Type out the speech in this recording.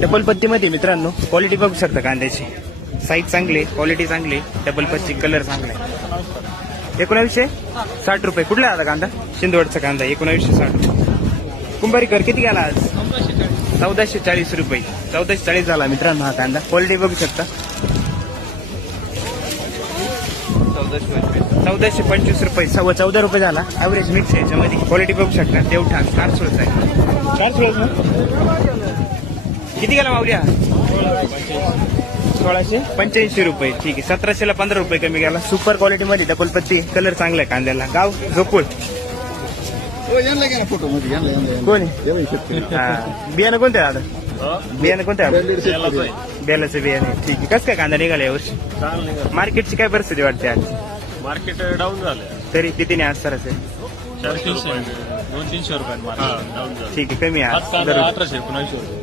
Double पत्तीमध्ये मित्रांनो quality बघू शकता कांद्याची. साईज चांगली, क्वालिटी चांगली, डबल पत्ती, कलर चांगला आहे. 1960 रुपये. कुठला आता कांदा? शिंदवडचा कांदा 1960. कुंभारीकर किती गेला आज? 1440 रुपये. 1440 झाला मित्रांनो हा कांदा. क्वालिटी बघू शकता. 1425 रुपये, 14.25 रुपये झाला. ॲव्हरेज मिक्स आहे याच्यामध्ये. क्वालिटी बघू शकता. देवठाण कारसुळच आहे. कारसुळच ना किती गेला माऊली हा? 1685 रुपये. ठीक आहे. 1700ला 15 रुपये कमी गेला. सुपर क्वालिटी मध्ये डबल पत्ती, कलर चांगला आहे कांद्याला. गाव झोपूळ. कोण बियाणं कोणतं आहे आता? बियाणं कोणतं आहे? बेलाचं बियाणे. ठीक आहे. कसं काय कांदा निघाला यावर्षी? मार्केटची काय परिस्थिती वाटते आज? मार्केट डाऊन झालं. तरी कितीने आज सर असेल? 400-200-300 रुपये. ठीक आहे. कमी आहे 1800-1900 रुपये.